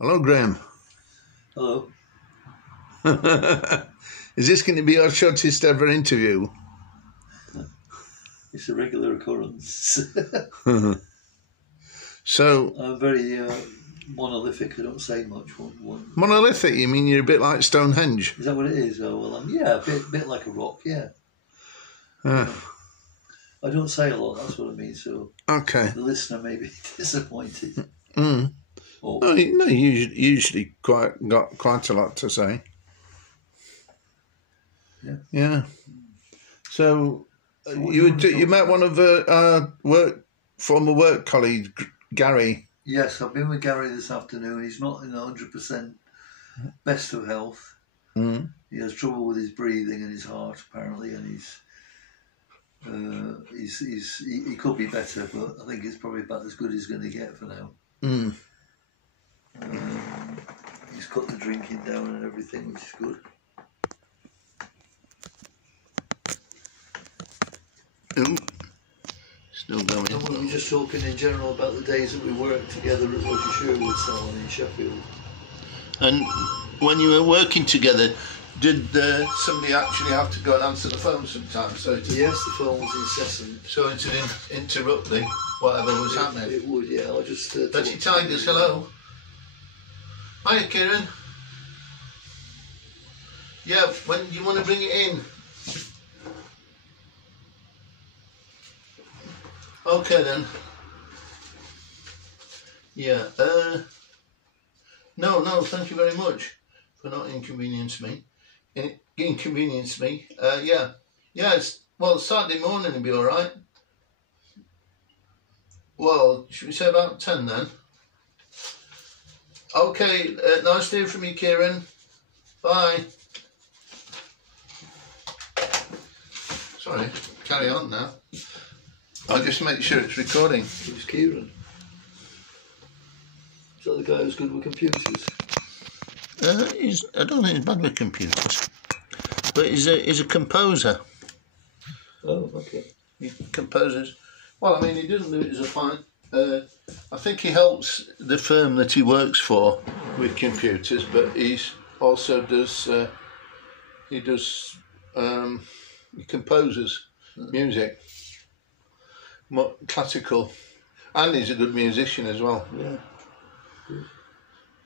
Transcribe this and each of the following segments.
Hello, Graeme. Hello. Is this going to be our shortest ever interview? It's a regular occurrence. So, I'm very monolithic. I don't say much. monolithic? You mean you're a bit like Stonehenge? Is that what it is? Oh well, yeah, a bit like a rock. Yeah. I don't say a lot. That's what I mean. So Okay. the listener may be disappointed. No, you usually got quite a lot to say. Yeah. So you met one of our former work colleagues, Gary. Yes, I've been with Gary this afternoon. He's not in 100% best of health. He has trouble with his breathing and his heart apparently, and he could be better, but I think it's probably about as good as he's going to get for now. He's cut the drinking down and everything, which is good. Ooh, still going. And we were just talking in general about the days that we worked together at Roger Sherwood's salon in Sheffield. And when you were working together, did somebody actually have to go and answer the phone sometimes? So yes, the phone was incessant. So it would interrupt whatever was happening. It would, yeah. I just. Betty Tigers, hello. Hiya, Kieran. Yeah, when you want to bring it in? Okay then. Yeah. No, thank you very much for not inconveniencing me. Yeah. Well, Saturday morning will be all right. Well, should we say about 10 then? Okay, nice to hear from you, Kieran. Bye. Sorry, carry on now. I'll just make sure it's recording. Who's Kieran? Is that the guy who's good with computers? I don't think he's bad with computers, but he's a composer. Oh, okay. He composes. Well, I mean, he doesn't do it as a fine. I think he helps the firm that he works for with computers, but he also does. He composes music, more classical, and he's a good musician as well. Yeah.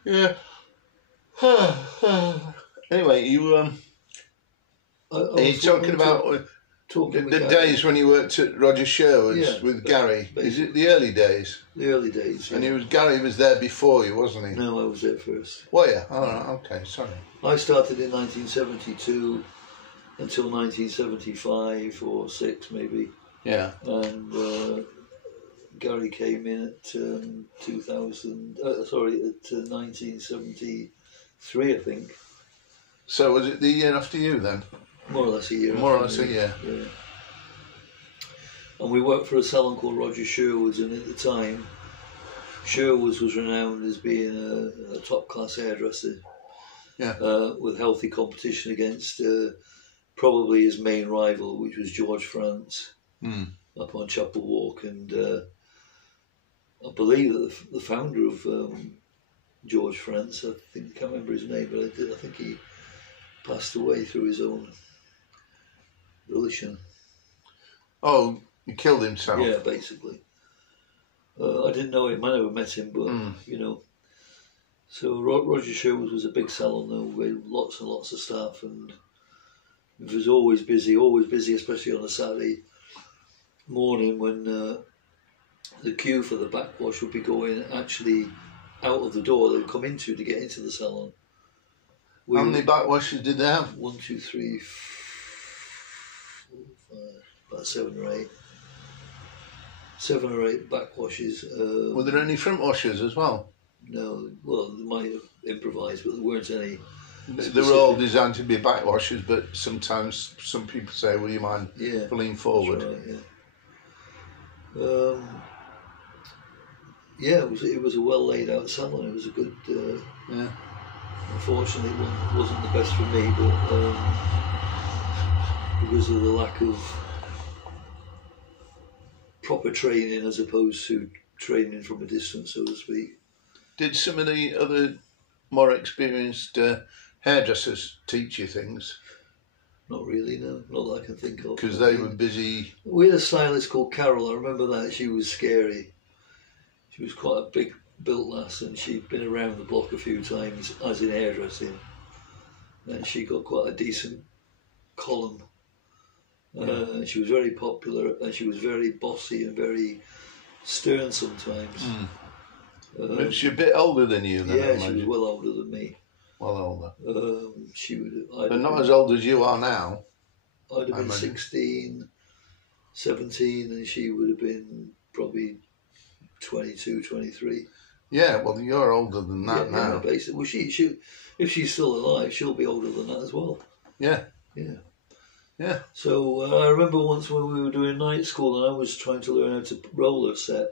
Yeah. Anyway, are you talking about the days when you worked at Roger Sherwood's with Gary? Basically. Is it the early days? The early days, yeah. And Gary was there before you, wasn't he? No, I was there first. Were you? Oh, right, okay, sorry. I started in 1972 until 1975 or 6 maybe. Yeah. And Gary came in at 1973, I think. So was it the year after you then? More or less a year. More or less a year. Yeah. And we worked for a salon called Roger Sherwood's, and at the time, Sherwood's was renowned as being a top-class hairdresser. Yeah. With healthy competition against probably his main rival, which was George France, up on Chapel Walk. And I believe that the founder of George France, I can't remember his name, but I think he passed away through his own volition. Oh, he killed himself? Yeah, basically. I didn't know him, I never met him, but, you know. So Roger Sherwood was a big salon though, with lots and lots of staff, and it was always busy, especially on a Saturday morning when the queue for the backwash would be going actually out of the door they'd come into to get into the salon. How many backwashes did they have? 1, 2, 3, 4, 5, about 7 or 8. 7 or 8 backwashes. Were there any front washers as well? No, well, they might have improvised, but there weren't any. They were all designed to be backwashers, but sometimes some people say, "Will you mind pulling forward?" That's right, yeah. It was a well laid out salon. It was a good. Unfortunately, it wasn't the best for me, but because of the lack of proper training, as opposed to training from a distance, so to speak. Did some of the other more experienced hairdressers teach you things? Not really, no. Not that I can think of. Because they were busy. We had a stylist called Carol. I remember that. She was scary. She was quite a big built lass, and she'd been around the block a few times, as in hairdressing. And she got quite a decent column. She was very popular, and she was very bossy and very stern sometimes. But she's a bit older than you, then. Yeah, she was well older than me. Well older. She would. But not as old as you are now. I'd have been 16, 17, and she would have been probably 22, 23. Yeah, well, you're older than that now. Yeah, basically. Well, she, if she's still alive, she'll be older than that as well. Yeah. Yeah. Yeah. So I remember once when we were doing night school and I was trying to learn how to roller set.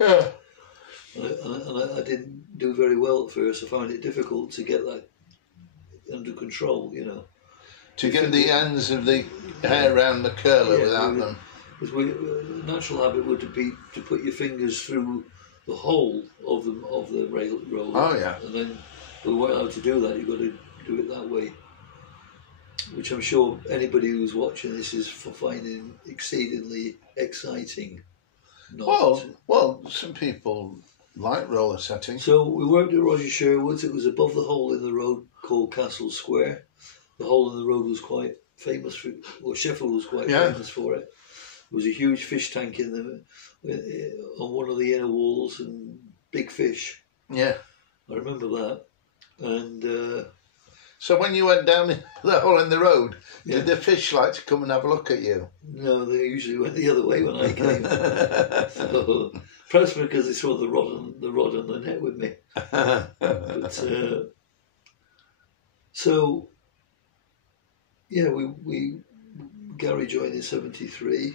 Yeah. And I didn't do very well at first. I found it difficult to get that under control, you know. To get the ends of the hair around the curler without them. Because natural habit would be to put your fingers through the hole of the roller. Oh, yeah. And then we weren't allowed to do that. You've got to do it that way. Which I'm sure anybody who's watching this is finding exceedingly exciting. Well, some people like roller setting. So we worked at Roger Sherwood's. It was above the hole in the road called Castle Square. The hole in the road was quite famous for, well, Sheffield was quite famous for it. There was a huge fish tank on one of the inner walls and big fish. Yeah. I remember that. And so when you went down the hole in the road, did the fish like to come and have a look at you? No, they usually went the other way when I came. So, perhaps because they saw the rod on the net with me. But so yeah, we Gary joined in '73.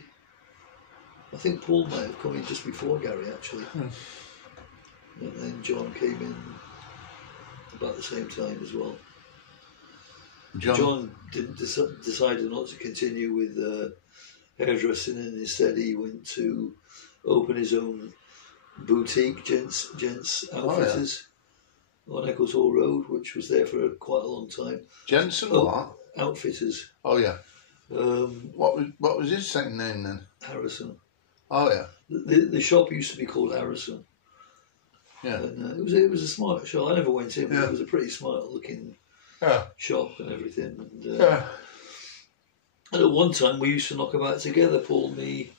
I think Paul might have come in just before Gary actually, and then John came in about the same time as well. John didn't decided not to continue with hairdressing, and instead he went to open his own boutique, gents outfitters, on Eccles Hall Road, which was there for quite a long time. Gents and what? Outfitters. Oh yeah. What was his second name then? Harrison. Oh yeah. The shop used to be called Harrison. Yeah. And it was a smart shop. I never went in, but it was a pretty smart looking shop and everything. And, and at one time we used to knock about together, Paul, me,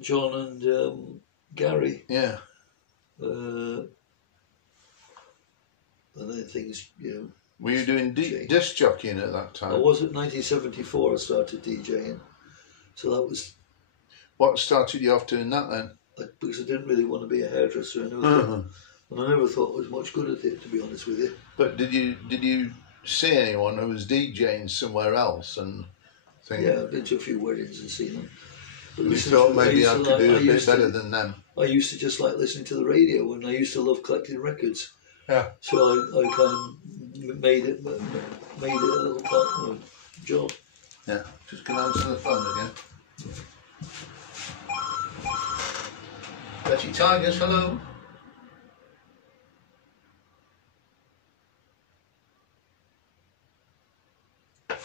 John and Gary. Yeah. And then things, you know. Were you doing disc jockeying at that time? I was at 1974. I started DJing, so that was. What started you off doing that then? Because I didn't really want to be a hairdresser, and I never thought I was much good at it, to be honest with you. But did you see anyone who was DJing somewhere else and think? Yeah, I've been to a few weddings and seen them. But you thought maybe I could do a bit better than them. I used to just like listening to the radio, and I used to love collecting records. Yeah. So I kind of made it a little part of my job. Yeah. Just gonna answer the phone again. Betty Tigers, hello.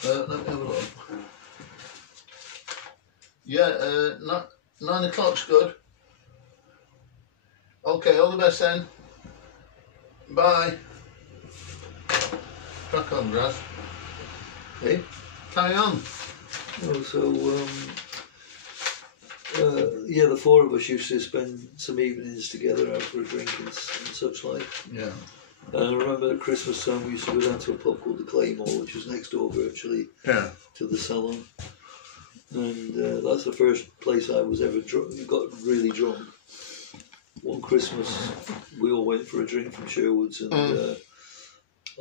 Let me have a look. Yeah, 9 o'clock's good. Okay, all the best then. Bye. Crack on, Graz. Hey? Carry on. Oh, so, yeah, the four of us used to spend some evenings together out for a drink and such like. Yeah. And I remember at Christmas time we used to go down to a pub called the Claymore, which was next door virtually to the salon. And that's the first place I was ever got really drunk. One Christmas we all went for a drink from Sherwood's, and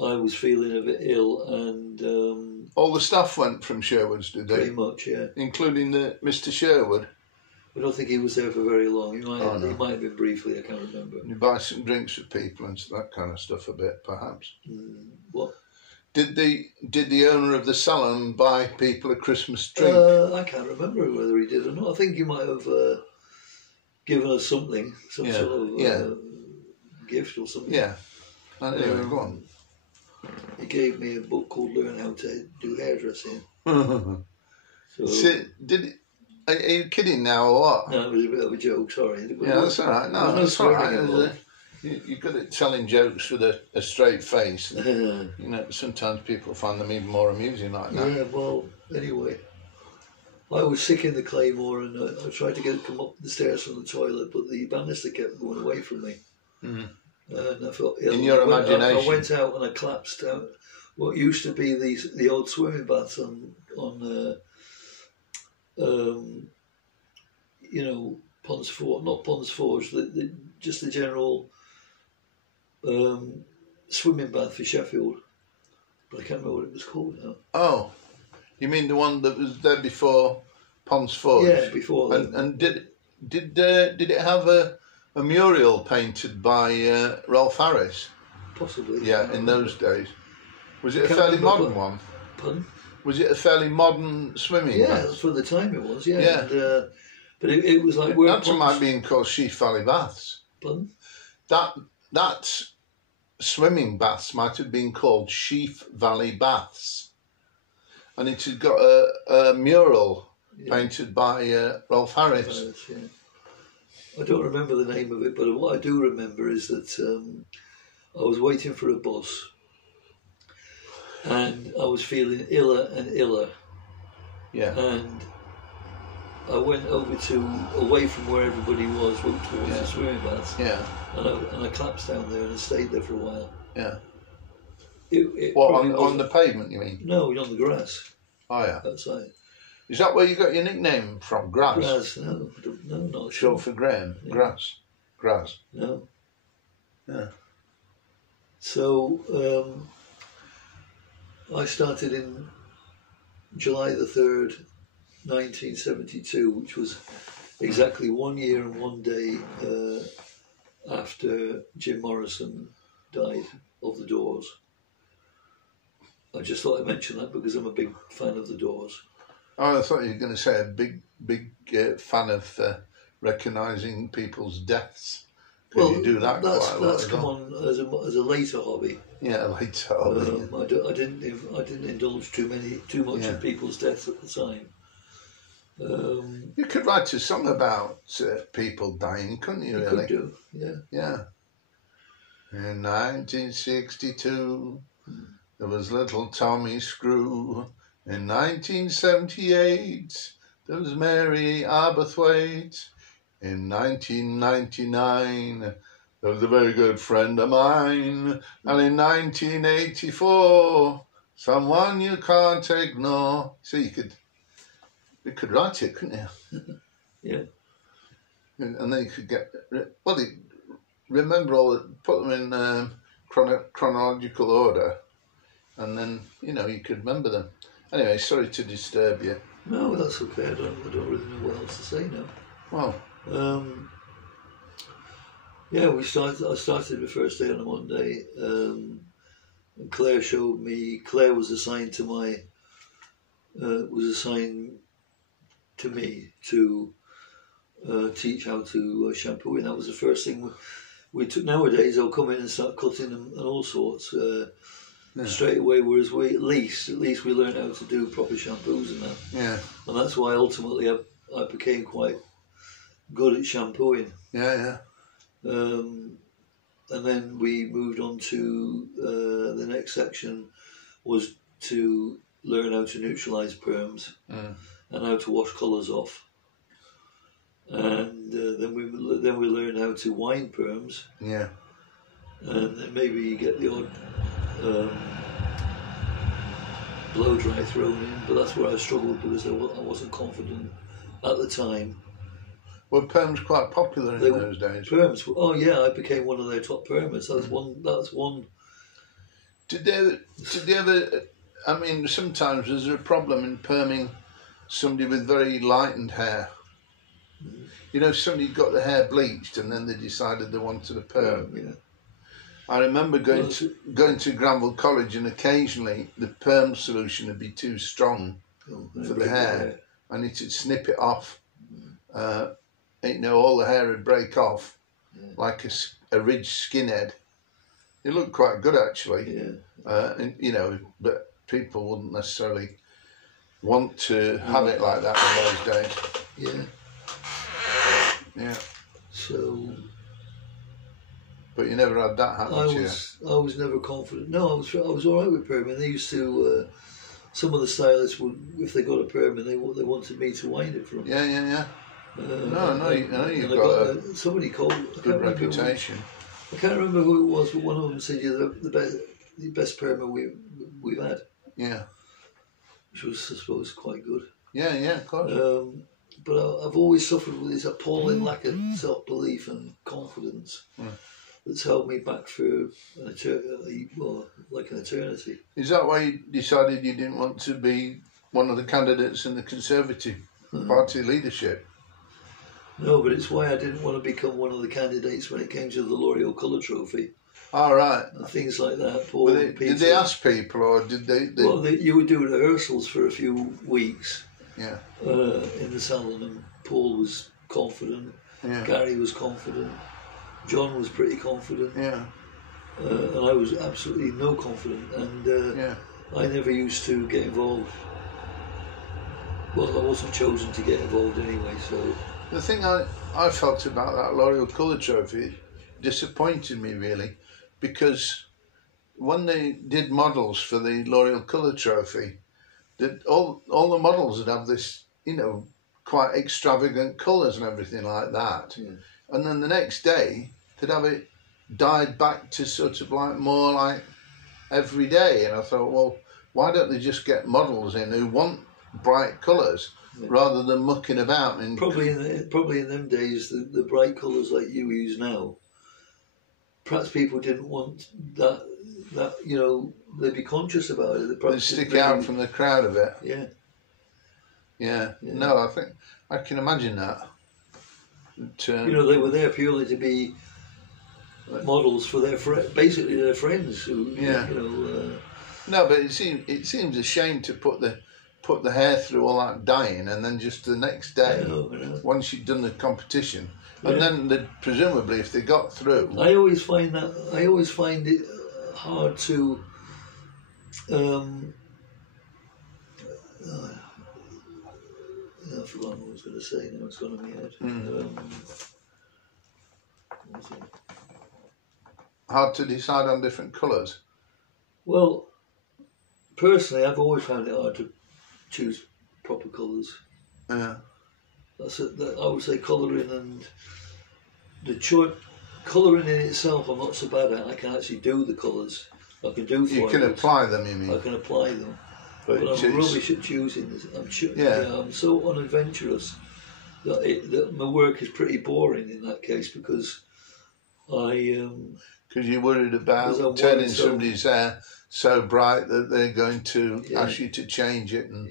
I was feeling a bit ill, and all the staff went from Sherwood's, did they? Pretty much, yeah. Including Mr. Sherwood. I don't think he was there for very long. He might have been briefly. I can't remember. You buy some drinks for people and that kind of stuff a bit, perhaps. What? Did the owner of the salon buy people a Christmas drink? I can't remember whether he did or not. I think he might have given us something, some sort of gift or something. Yeah. Anyway, go on. He gave me a book called Learn How to Do Hairdressing. So, Are you kidding now or what? no, it was a bit of a joke, sorry. Yeah, that's all right. No, that's all right. You're good at telling jokes with a straight face. You know, sometimes people find them even more amusing like that. Yeah, well, anyway. I was sick in the Claymore and I tried to come up the stairs from the toilet, but the banister kept going away from me. And I thought, in your imagination, I went out and I collapsed out what used to be the old swimming baths on you know, Ponds Forge, not Ponds Forge, just the general swimming bath for Sheffield. But I can't remember what it was called now. Oh, you mean the one that was there before Ponds Forge? Yeah, before that. And did it have a mural painted by Ralph Harris? Possibly. Yeah, in those days. Was it a fairly modern one? Pardon? Was it a fairly modern swimming bath? Yeah, for the time it was, yeah. Yeah. And, but it was like... That's what might be called Sheaf Valley Baths. Pardon? That swimming baths might have been called Sheaf Valley Baths. And it had got a mural painted by Ralph Harris. Yeah. I don't remember the name of it, but what I do remember is that I was waiting for a bus and I was feeling iller and iller. Yeah. And I went away from where everybody was, walked towards the swimming baths. Yeah. And I collapsed down there and I stayed there for a while. Yeah. What, on the pavement, you mean? No, on the grass. Oh, yeah. Outside. Is that where you got your nickname from? Grass? Grass, no, not sure. Short for Graeme? Yeah. Grass? No. Yeah. So, I started in July the 3rd, 1972, which was exactly 1 year and 1 day after Jim Morrison died of the Doors. I just thought I'd mention that because I'm a big fan of the Doors. Oh, I thought you were going to say a big fan of recognising people's deaths. Well, you do that quite a lot. That's come on as a later hobby. Yeah, a later hobby. I didn't indulge too much in people's deaths at the time. You could write a song about people dying, couldn't you? You really? could do, yeah. Yeah. In 1962, there was little Tommy Screw. In 1978, there was Mary Arberthwaite. In 1999, there was a very good friend of mine. And in 1984, someone you can't ignore. So you could write it, couldn't you? Yeah. And then you could remember put them in chronological order, and then, you could remember them. Anyway, sorry to disturb you. No, that's okay. I don't really know what else to say now. Well, yeah, I started the first day on a Monday, and Claire showed me. Claire was assigned to me to teach how to shampoo, and that was the first thing we took. Nowadays, they'll come in and start cutting and all sorts straight away. Whereas at least we learned how to do proper shampoos and that. Yeah, and that's why ultimately I became quite good at shampooing. Yeah. And then we moved on to the next section was to learn how to neutralise perms and how to wash colours off. And then we learned how to wind perms. Yeah. And then maybe you get the odd blow dry thrown in, but that's where I struggled because I wasn't confident at the time. Were perms quite popular in those days? Perms? Oh yeah, I became one of their top permers. That's one. Did they ever? I mean, sometimes there's a problem in perming somebody with very lightened hair. Somebody got the hair bleached and then they decided they wanted a perm. Yeah. I remember going to Granville College, and occasionally the perm solution would be too strong for the hair, and it'd snip it off. All the hair would break off like a ridge skinhead. He looked quite good actually. Yeah. And, you know, but people wouldn't necessarily want to have it like that in those days. Yeah. Yeah. So. But you never had that happen to you. I was never confident. No, I was all right with perm, and they used to. Some of the stylists would, if they got a perm, and they wanted me to wind it for them. Yeah. No, you've got somebody called. Good reputation. I can't remember who it was, but one of them said, "You're the best perm we've had." Yeah. Which was, I suppose, quite good. Yeah, of course. But I've always suffered with this appalling lack of self-belief and confidence that's held me back for an eternity. Is that why you decided you didn't want to be one of the candidates in the Conservative Party leadership? No, but it's why I didn't want to become one of the candidates when it came to the L'Oreal Colour Trophy. All right. And things like that. Did they ask people, or did they? Well, you would do rehearsals for a few weeks. Yeah. In the salon, and Paul was confident. Yeah. Gary was confident. John was pretty confident. Yeah. And I was absolutely no confident. And I never used to get involved. Well, I wasn't chosen to get involved anyway, so... The thing I felt about that L'Oreal Colour Trophy disappointed me, really, because when they did models for the L'Oreal Colour Trophy, all the models would have this, you know, quite extravagant colours and everything like that. Yeah. And then the next day, they'd have it dyed back to sort of like more like every day. And I thought, well, why don't they just get models in who want bright colours rather than mucking about? And probably in them days, the bright colours like you use now, perhaps people didn't want that you know, they'd be conscious about it. They'd stick out from the crowd a bit. Yeah. No, I think I can imagine that. You know, they were there purely to be models for basically their friends. Who, you know. No, but it seems a shame to put the hair through all that dyeing and then just the next day, I know. once you'd done the competition, and then presumably if they got through. I always find it hard to. I've forgotten what I was going to say now, it's gone in my head. What was it? Hard to decide on different colours? Well, personally, I've always found it hard to choose proper colours. Yeah. I would say colouring and the colouring in itself I'm not so bad at. I can actually do the colours. I can do foils. You can apply them, you mean? I can apply them. But I'm rubbish at choosing. I'm so unadventurous that my work is pretty boring in that case because because you're worried about turning somebody's hair so bright that they're going to ask you to change it. And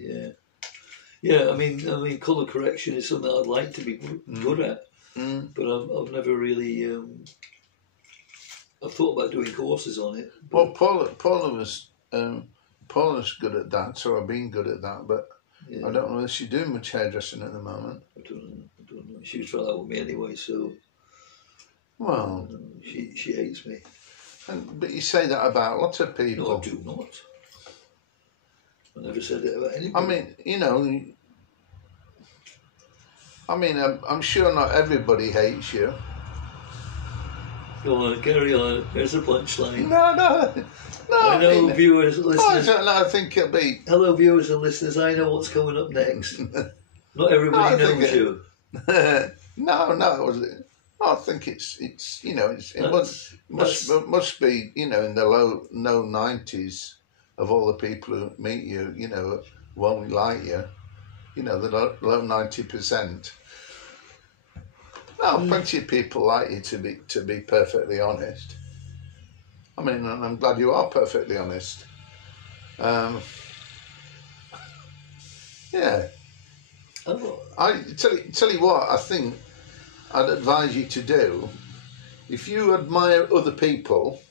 I mean, colour correction is something I'd like to be good at, but I've never really. I've thought about doing courses on it. Well, Paula was good at that, so I've been good at that, but I don't know if she's doing much hairdressing at the moment. I don't know. She was trying that with me anyway, so. Well, she hates me. But you say that about lots of people. No, I do not. I never said it about anybody. I mean, you know. I'm sure not everybody hates you. Go on, carry on. There's the punchline. No. I know, viewers, listeners. I think it'll be. Hello, viewers and listeners. I know what's coming up next. Not everybody knows you. No. I think it must be, you know, in the low 90s of all the people who meet you, you know, won't like you, you know, the low 90%. No, plenty of people like you, to be perfectly honest. I mean, and I'm glad you are perfectly honest. Yeah. I tell you what, I think I'd advise you to do. If you admire other people,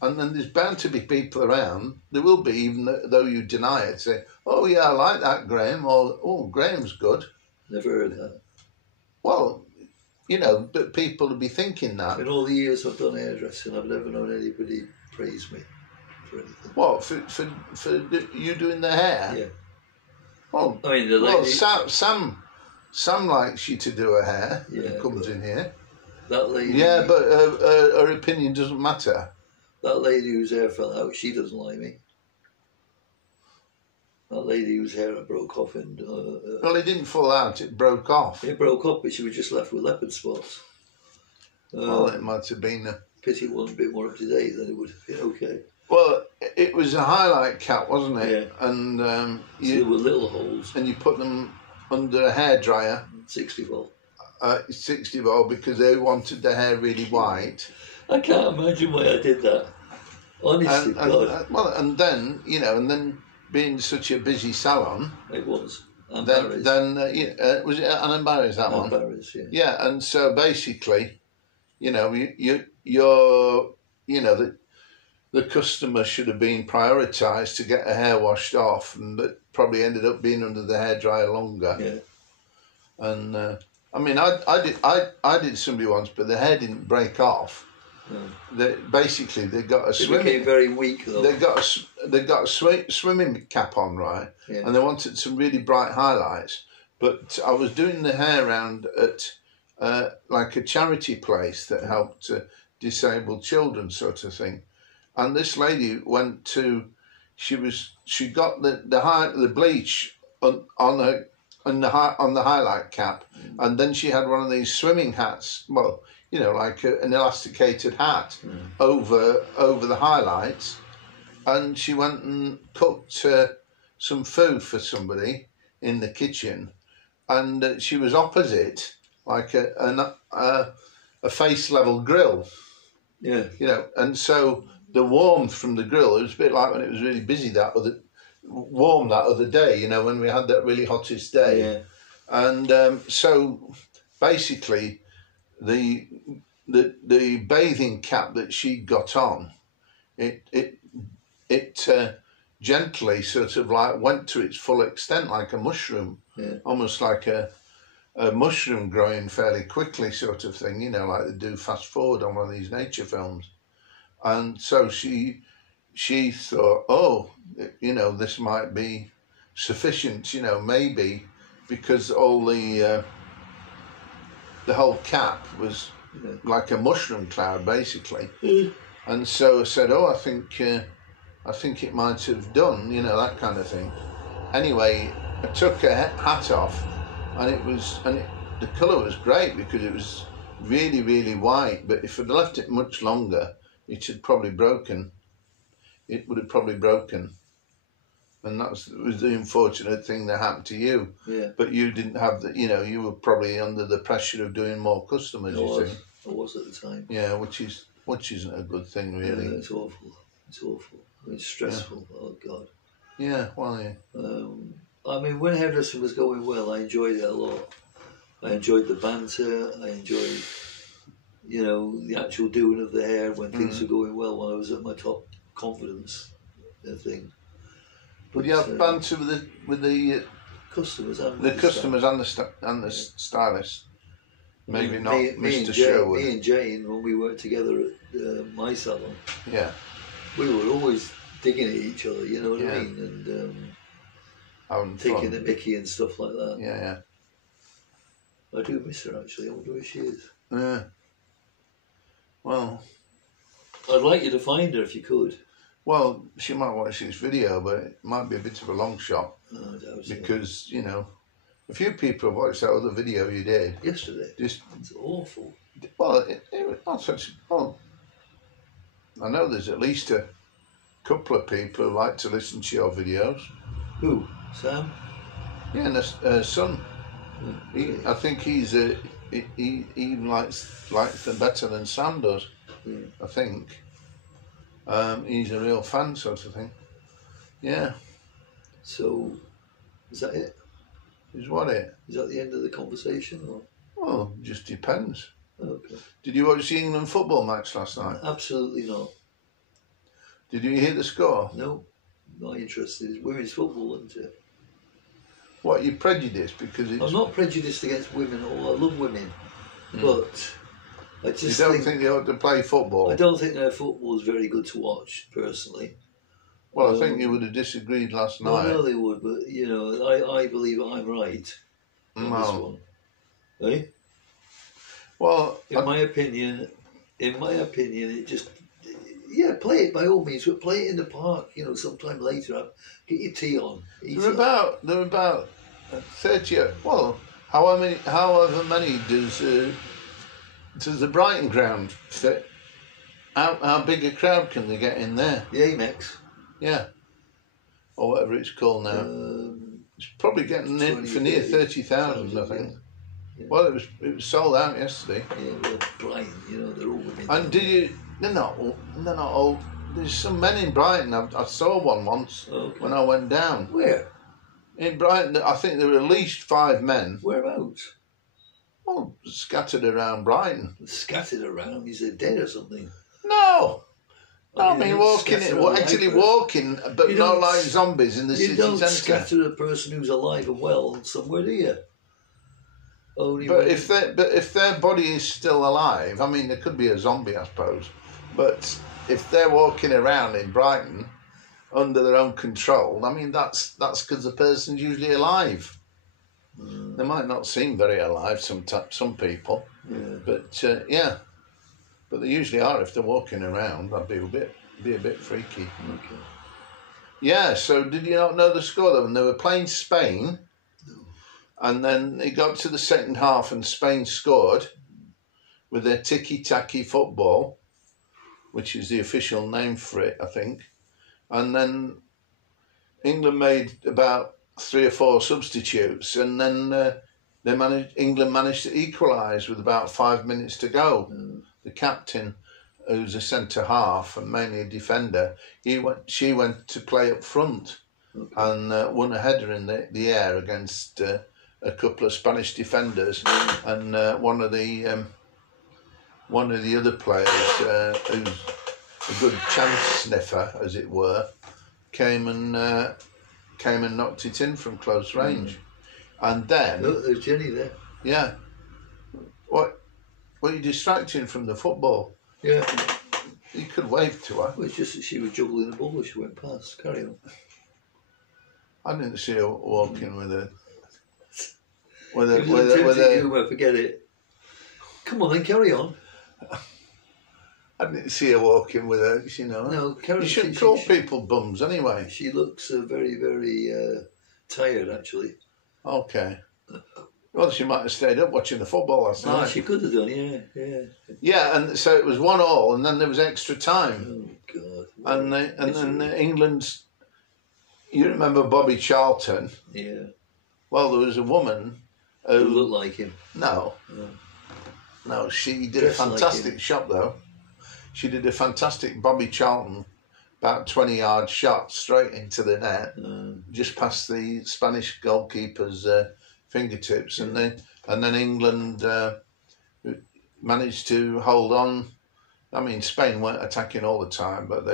and then there's bound to be people around, there will be, even though you deny it, say, oh yeah, I like that Graeme, or oh, Graeme's good. Never heard that. Well, you know, but people would be thinking that. In all the years I've done hairdressing, I've never known anybody praise me for anything. What, for you doing the hair? Yeah. Well, I mean, the lady... Sam likes you to do her hair. Yeah, who comes in here. That lady... Yeah, but her opinion doesn't matter. That lady whose hair fell out, she doesn't like me. That lady whose hair broke off and... well, it didn't fall out, it broke off. It broke off, but she was just left with leopard spots. Well, it might have been a... Pity it wasn't a bit more up to date, then it would have been okay. Well, it was a highlight cap, wasn't it? Yeah. And so there were little holes. And you put them under a hairdryer. 60 volt. 60 volt, because they wanted the hair really white. I can't imagine why I did that. Honestly, God. Well, and then, you know, and then being such a busy salon. It was. Then was it Ann Barry's, that one? Ann Barry's, yeah. Yeah, and so basically, you know, you're you know, the customer should have been prioritised to get her hair washed off, and that probably ended up being under the hairdryer longer. Yeah. And I mean, I did somebody once, but the hair didn't break off. No. Basically, they got a swimming. It became very weak though. They got a swimming cap on, right? Yeah. And they wanted some really bright highlights. But I was doing the hair round at like a charity place that helped disabled children, sort of thing. And this lady went to, she got the bleach on the highlight cap, and then she had one of these swimming hats. Well, you know, like an elasticated hat over the highlights, and she went and cooked some food for somebody in the kitchen, and she was opposite like a face level grill. Yeah, you know, and so the warmth from the grill, it was a bit like when it was really busy that other day, you know, when we had that really hottest day. Yeah. And so basically the bathing cap that she got on, it gently sort of like went to its full extent, like a mushroom, almost like a mushroom growing fairly quickly sort of thing, you know, like they do fast forward on one of these nature films. And so she thought, oh, you know, this might be sufficient, you know, maybe, because all the whole cap was like a mushroom cloud, basically. And so I said, oh, I think it might have done, you know, that kind of thing. Anyway, I took her hat off, and the colour was great because it was really, really white. But if I'd left it much longer, it had probably broken. It would have probably broken. And that was the unfortunate thing that happened to you. Yeah. But you didn't have the, you know, you were probably under the pressure of doing more customers, you see. I was at the time. Yeah, which isn't a good thing, really. Yeah, it's awful. It's awful. It's stressful. Yeah. Oh, God. Yeah, well, yeah. I mean, when hairdressing was going well, I enjoyed it a lot. I enjoyed the banter. I enjoyed, you know, the actual doing of the hair when things were going well, when I was at my top confidence thing. But you have banter with the customers and the customers and the stylist. Maybe not Mr. Sherwood. Me and Jane, when we worked together at my salon, we were always digging at each other. You know what I mean? And taking the mickey and stuff like that. Yeah. I do miss her actually. I wonder where she is. Yeah. Well, I'd like you to find her if you could. Well, she might watch this video, but it might be a bit of a long shot. No, I doubt it. Because, you know, a few people have watched that other video you did. Yesterday. It's awful. Well, it was not such... Well, I know there's at least a couple of people who like to listen to your videos. Who? Sam? Yeah, and her son. I think he even likes them better than Sam does. I think. He's a real fan, sort of thing. Yeah. So, is that it? Is what it? Is that the end of the conversation? Or? Well, just depends. Okay. Did you watch the England football match last night? Absolutely not. Did you hear the score? No, not interested. It's women's football, isn't it? What, you're prejudiced because it's... I'm not prejudiced against women, or I love women. but I just You don't think they ought to play football? I don't think their football is very good to watch, personally. Well, I think you would have disagreed last night. I know they would, but you know, I believe I'm right on this one. Eh? Well, in my opinion, it just play it by all means, but play it in the park. You know, sometime later, get your tea on. There are about 30. Well, however many does the Brighton ground fit? How big a crowd can they get in there? The Amex. Yeah, or whatever it's called now. It's probably getting in for near 30,000, I think. Yeah. Well, it was sold out yesterday. Yeah, well, Brighton, you know, they're all women. And they're not old. There's some men in Brighton. I saw one once when I went down. Where? In Brighton, I think there were at least 5 men. Whereabouts? Well, scattered around Brighton. Scattered around? Is they dead or something? No. I mean walking, but not like zombies in the city centre. You don't scatter a person who's alive and well somewhere, do you? But if their body is still alive, I mean, there could be a zombie, I suppose. But if they're walking around in Brighton under their own control, I mean, that's because the person's usually alive. They might not seem very alive, some people, but but they usually are if they're walking around. That'd be a bit freaky. Okay. Yeah. So did you not know the score though? When they were playing Spain, and then it got to the second half, and Spain scored with their ticky-tacky football, which is the official name for it, I think. And then England made about 3 or 4 substitutes, and then England managed to equalise with about 5 minutes to go. The captain, who's a centre half and mainly a defender, she went to play up front and won a header in the air against a couple of Spanish defenders, and one of the other players, who's a good chance sniffer, as it were, came and knocked it in from close range. And then... Look, there's Jenny there. Yeah. What? Were you distracting from the football? Yeah. You could wave to her. Well, it's just that she was juggling the ball as she went past. Carry on. I didn't see her walking with a... Forget it. Come on then, carry on. I didn't see her walking with her, you know. No, carry on. You shouldn't call people bums anyway. She looks very, very tired, actually. Okay. Well, she might have stayed up watching the football last night. She could have done, yeah. Yeah, and so it was 1-1, and then there was extra time. Oh God! And then England's. You remember Bobby Charlton? Yeah. Well, there was a woman who looked like him. No, she did a fantastic shot though. She did a fantastic Bobby Charlton, about 20-yard shot straight into the net, just past the Spanish goalkeeper's fingertips, and then England managed to hold on. I mean, Spain weren't attacking all the time, but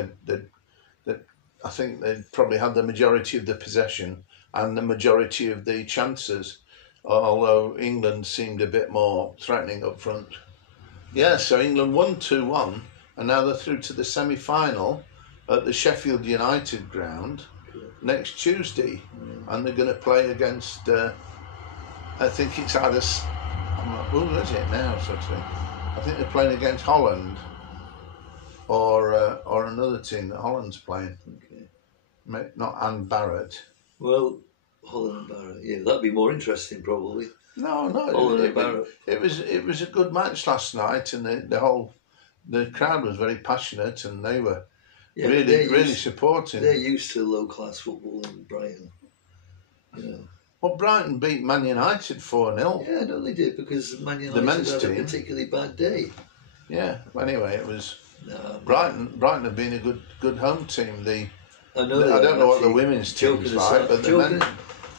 I think they probably had the majority of the possession and the majority of the chances, although England seemed a bit more threatening up front. Yeah, so England won 2-1, and now they're through to the semi-final at the Sheffield United ground next Tuesday, and they're going to play against... I think it's either... Who is it now, sort of thing? I think they're playing against Holland or another team that Holland's playing. Okay. Not Anne Barrett. Well, Holland and Barrett, yeah, that'd be more interesting probably. No, Holland and Barrett. It was a good match last night, and the crowd was very passionate, and they were really supporting. They're used to low class football in Brighton. You know. Well, Brighton beat Man United 4-0. Yeah, no, they did, because Man United had a particularly bad day. Yeah. Anyway, it was Brighton. Brighton have been a good home team. I don't know what the women's team's like, but the men.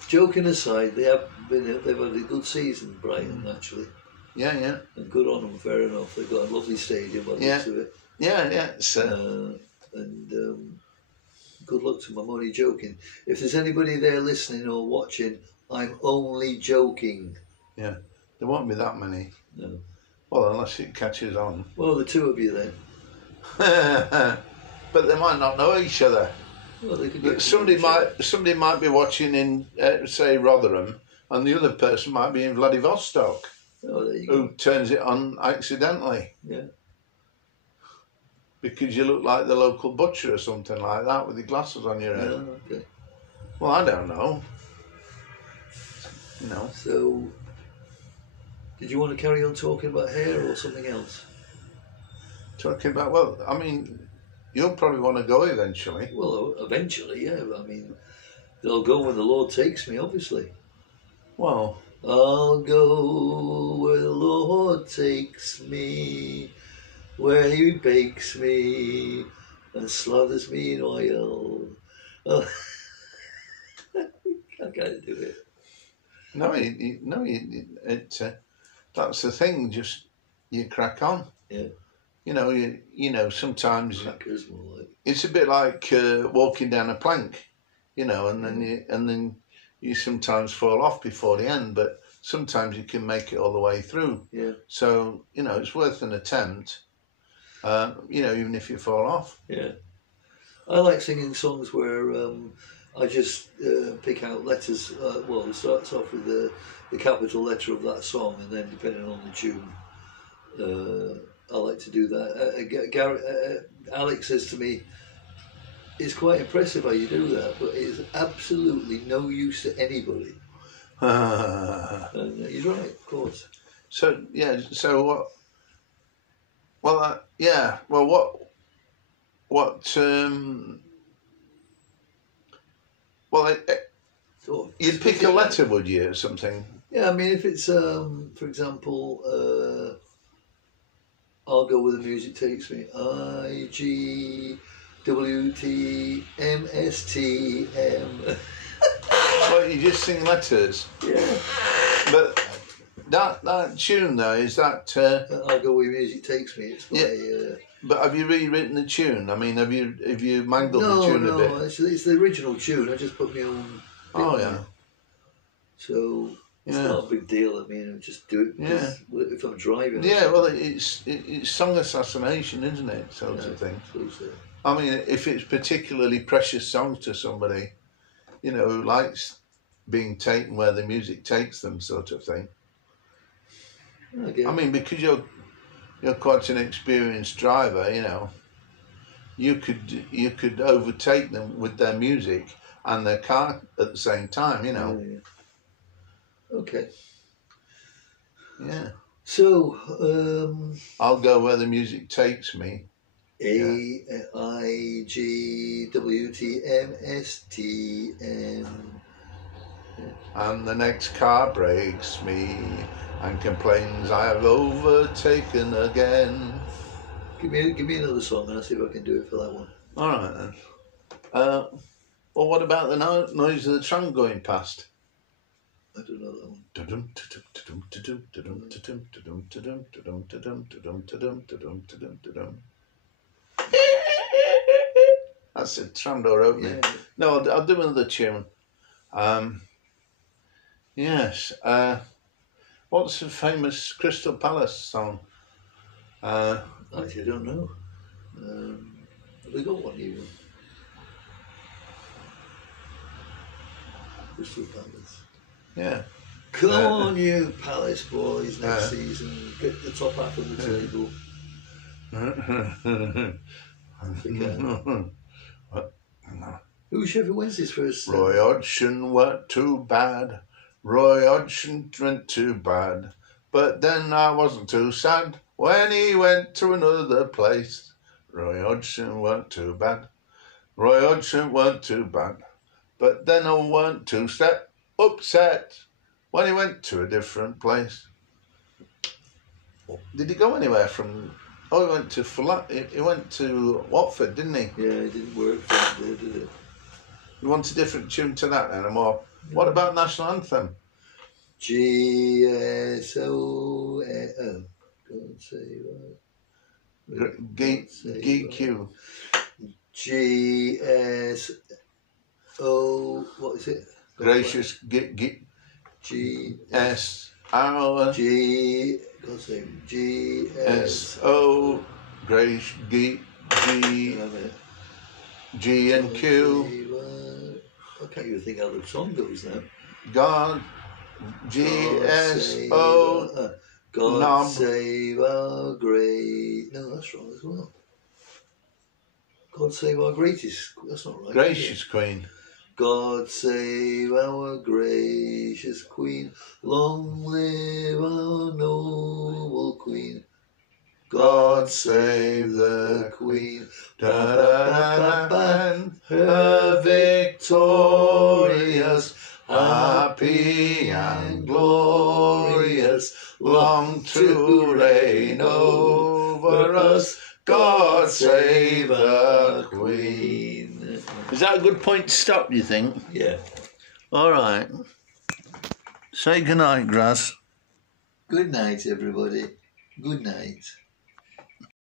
Joking aside, they've had a good season, Brighton, actually. Yeah. And good on them, fair enough. They've got a lovely stadium by the looks of it. Yeah. And good luck to them. I'm only joking. If there's anybody there listening or watching, I'm only joking. Yeah, there won't be that many. No. Well, unless it catches on. Well, the two of you then. But they might not know each other. Well, they could get Somebody might be watching in, say, Rotherham, and the other person might be in Vladivostok. Oh, there you Who go. turns it on accidentally. Yeah. Because you look like the local butcher or something like that with your glasses on your head. Yeah, okay. Well, I don't know. You know. So, did you want to carry on talking about hair or something else? Talking about, well, I mean, you'll probably want to go eventually. Well, eventually, yeah. I mean, I'll go when the Lord takes me, obviously. Well, I'll go where the Lord takes me, where He bakes me and slathers me in oil. Oh, I can't do it. no, that's the thing. Just you crack on. Yeah. You know. Sometimes Crackers more like. it's a bit like walking down a plank. And then you sometimes fall off before the end, but sometimes you can make it all the way through. Yeah. So it's worth an attempt. Even if you fall off. Yeah. I like singing songs where I just pick out letters. It starts off with the capital letter of that song, and then depending on the tune, I like to do that. Alex says to me, "It's quite impressive how you do that, but it's absolutely no use to anybody." And he's right, of course. So yeah. So what? Well, yeah. Well, what? You'd pick a letter, would you, or something? Yeah, I mean, if it's, for example, I'll go where the music takes me. IGWTMSTM. Well, you just sing letters. Yeah. But that tune though, is that? I'll go where the music takes me. It's by. But have you rewritten the tune? I mean, have you mangled the tune a bit? No, it's the original tune. I just put my own. Oh yeah. So it's not a big deal. I mean, I just do it if I'm driving. Yeah, well, it's song assassination, isn't it? Sort of thing. I mean, if it's particularly precious songs to somebody, who likes being taken where the music takes them, sort of thing. I mean, because you're quite an experienced driver, you could overtake them with their music and their car at the same time, Yeah. Okay. Yeah. So, I'll go where the music takes me. AIGWTMSTM. And the next car breaks me and complains I have overtaken again. Give me another song and I'll see if I can do it for that one. All right then. Well, what about the noise of the tram going past? I don't know that one. That's a tram door opening. Yeah. No, I'll do another tune. Yes. What's the famous Crystal Palace song? Actually, I don't know. Have they got one even? Crystal Palace. Yeah. Come on, you Palace boys, next season. Get the top half of the table. Who was Sheffield Wednesday's first? Roy Hodgson weren't too bad. Roy Hodgson went too bad. But then I wasn't too sad when he went to another place. Roy Hodgson weren't too bad. Roy Hodgson weren't too bad. But then I weren't too upset when he went to a different place. Did he go anywhere from... Oh, he went to he went to Watford, didn't he? Yeah, it didn't work for him, did it? You want a different tune to that then, or more? What about National Anthem? GSO. Don't say that. GQ. GSO. What is it? Gracious G. S. our G. God save G S O Grace G G and Q. I can't even think how the song goes now. God GSO God knob. save our great. No, that's wrong as well. God save our greatest. That's not right. Gracious Queen. God save our gracious Queen. Long live our noble Queen. God save the Queen. And her victorious, happy and glorious, long to reign over us. God save the Queen. Is that a good point to stop, do you think? Yeah. All right. Say goodnight, Grass. Good night, everybody. Good night.